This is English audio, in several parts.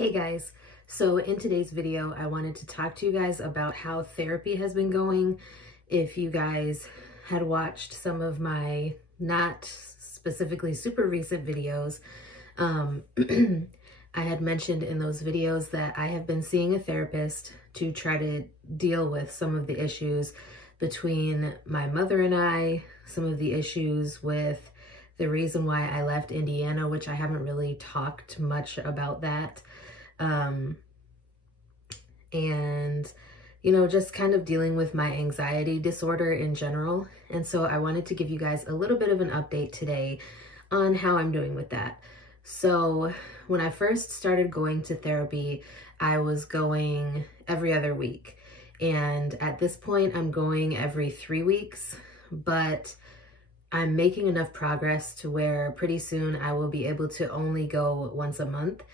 Hey guys, so in today's video, I wanted to talk to you guys about how therapy has been going. If you guys had watched some of my not specifically super recent videos, I had mentioned in those videos that I have been seeing a therapist to try to deal with some of the issues between my mother and I, some of the issues with the reason why I left Indiana, which I haven't really talked much about that. And, you know, just kind of dealing with my anxiety disorder in general. And so I wanted to give you guys a little bit of an update today on how I'm doing with that. So when I first started going to therapy, I was going every other week. And at this point, I'm going every 3 weeks, but I'm making enough progress to where pretty soon I will be able to only go once a month.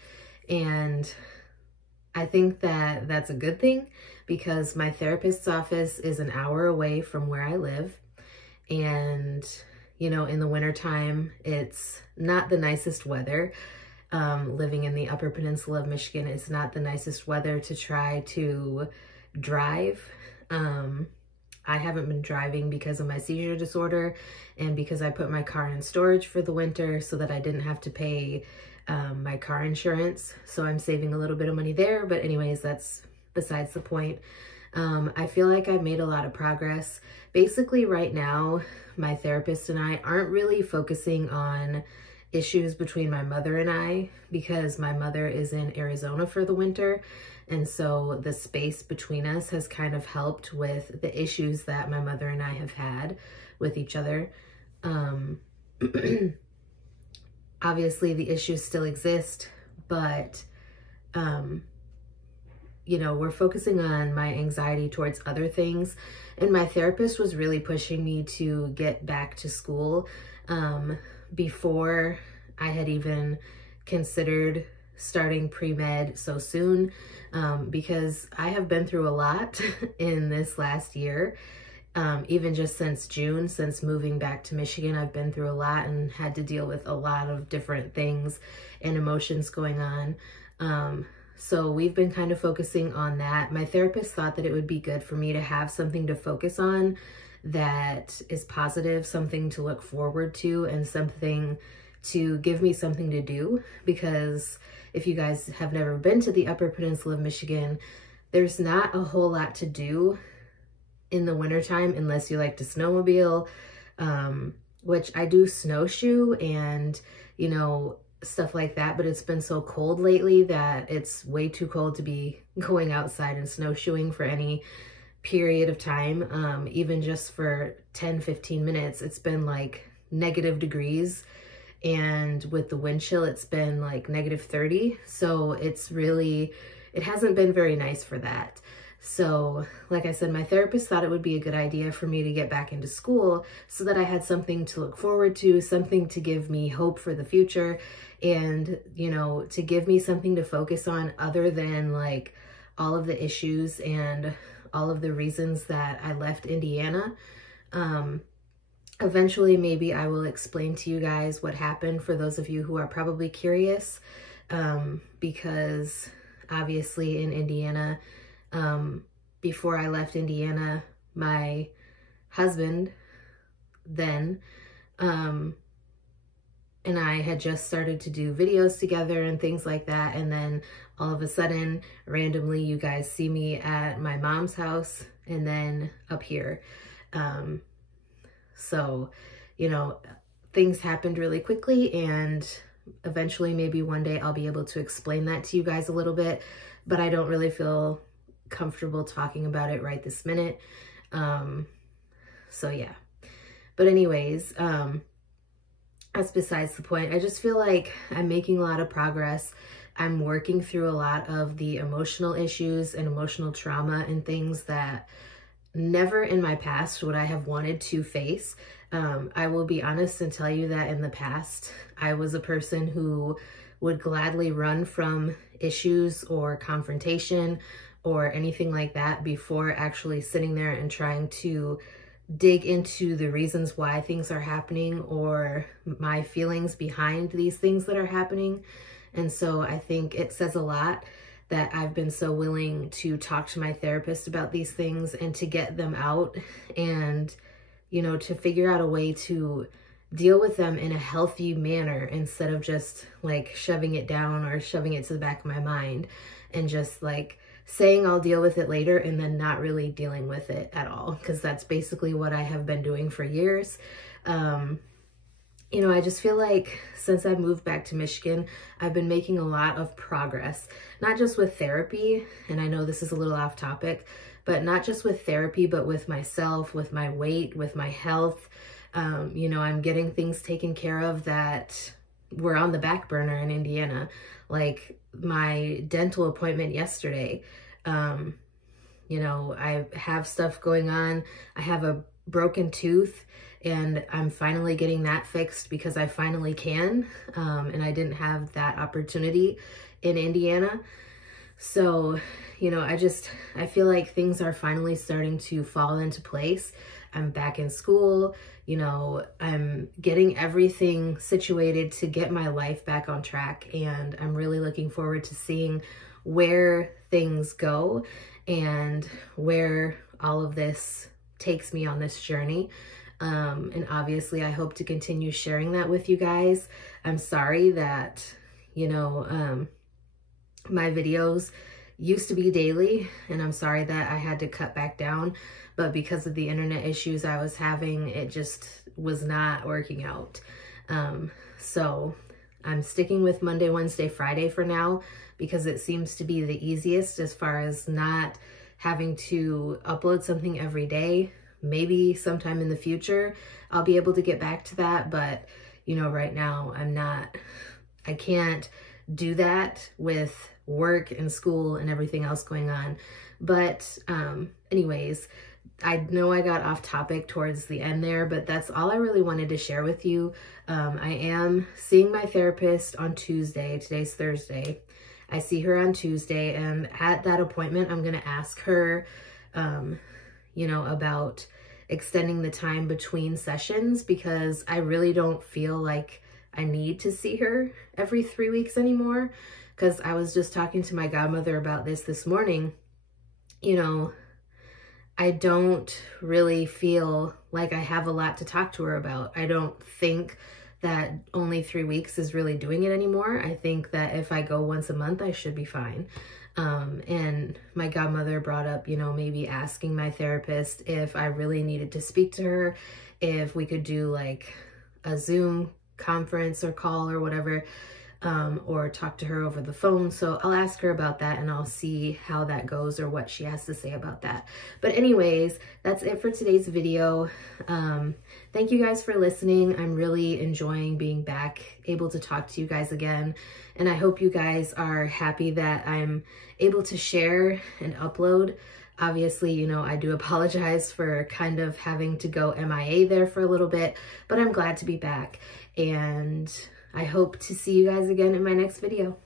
And I think that that's a good thing because my therapist's office is an hour away from where I live. And, you know, in the wintertime, it's not the nicest weather. Living in the Upper Peninsula of Michigan, it's not the nicest weather to try to drive. I haven't been driving because of my seizure disorder and because I put my car in storage for the winter so that I didn't have to pay my car insurance. So I'm saving a little bit of money there, but anyways, that's besides the point. I feel like I've made a lot of progress. Basically right now, my therapist and I aren't really focusing on issues between my mother and I because my mother is in Arizona for the winter. And so the space between us has kind of helped with the issues that my mother and I have had with each other. Obviously the issues still exist, but, you know, we're focusing on my anxiety towards other things. And my therapist was really pushing me to get back to school before I had even considered starting pre-med so soon, because I have been through a lot in this last year. Even just since June, since moving back to Michigan, I've been through a lot and had to deal with a lot of different things and emotions going on. So we've been kind of focusing on that. My therapist thought that it would be good for me to have something to focus on that is positive, something to look forward to, and something to give me something to do. Because if you guys have never been to the Upper Peninsula of Michigan, there's not a whole lot to do in the wintertime unless you like to snowmobile, which I do snowshoe and, you know, stuff like that. But it's been so cold lately that it's way too cold to be going outside and snowshoeing for any period of time. Even just for 10-15 minutes, it's been like negative degrees. And with the wind chill, it's been like negative 30. So it's really, it hasn't been very nice for that. So like I said, my therapist thought it would be a good idea for me to get back into school so that I had something to look forward to, something to give me hope for the future, and, you know, to give me something to focus on other than like all of the issues and all of the reasons that I left Indiana. Eventually, maybe I will explain to you guys what happened for those of you who are probably curious, because obviously in Indiana, before I left Indiana, my husband then, and I had just started to do videos together and things like that. And then all of a sudden, randomly, you guys see me at my mom's house and then up here. So, you know, things happened really quickly, and eventually maybe one day I'll be able to explain that to you guys a little bit, but I don't really feel comfortable talking about it right this minute. So yeah, but anyways, that's besides the point. I just feel like I'm making a lot of progress. I'm working through a lot of the emotional issues and emotional trauma and things that never in my past would I have wanted to face. I will be honest and tell you that in the past, I was a person who would gladly run from issues or confrontation or anything like that before actually sitting there and trying to dig into the reasons why things are happening or my feelings behind these things that are happening. And so I think it says a lot that I've been so willing to talk to my therapist about these things and to get them out and, you know, to figure out a way to deal with them in a healthy manner instead of just like shoving it down or shoving it to the back of my mind and just like saying I'll deal with it later and then not really dealing with it at all, because that's basically what I have been doing for years. You know, I just feel like since I moved back to Michigan, I've been making a lot of progress, not just with therapy, and I know this is a little off topic, but not just with therapy, but with myself, with my weight, with my health. You know, I'm getting things taken care of that were on the back burner in Indiana, like my dental appointment yesterday. You know, I have stuff going on. I have a broken tooth and I'm finally getting that fixed because I finally can. And I didn't have that opportunity in Indiana. So, you know, I feel like things are finally starting to fall into place. I'm back in school, you know, I'm getting everything situated to get my life back on track. And I'm really looking forward to seeing where things go and where all of this takes me on this journey. And obviously I hope to continue sharing that with you guys. I'm sorry that, you know, my videos used to be daily, and I'm sorry that I had to cut back down, but because of the internet issues I was having, it just was not working out. So I'm sticking with Monday, Wednesday, Friday for now, because it seems to be the easiest as far as not having to upload something every day. Maybe sometime in the future, I'll be able to get back to that. But, you know, right now I can't do that with work and school and everything else going on. But anyways, I know I got off topic towards the end there, but that's all I really wanted to share with you. I am seeing my therapist on Tuesday. Today's Thursday. I see her on Tuesday, and at that appointment, I'm going to ask her, you know, about extending the time between sessions, because I really don't feel like I need to see her every 3 weeks anymore. Because I was just talking to my godmother about this morning. You know, I don't really feel like I have a lot to talk to her about. I don't think that only 3 weeks is really doing it anymore. I think that if I go once a month, I should be fine. And my godmother brought up, you know, maybe asking my therapist if I really needed to speak to her, if we could do like a Zoom conference or call or whatever, or talk to her over the phone. So I'll ask her about that and I'll see how that goes or what she has to say about that. But anyways, that's it for today's video. Thank you guys for listening. I'm really enjoying being back, able to talk to you guys again. And I hope you guys are happy that I'm able to share and upload. Obviously, you know, I do apologize for kind of having to go MIA there for a little bit, but I'm glad to be back. And I hope to see you guys again in my next video.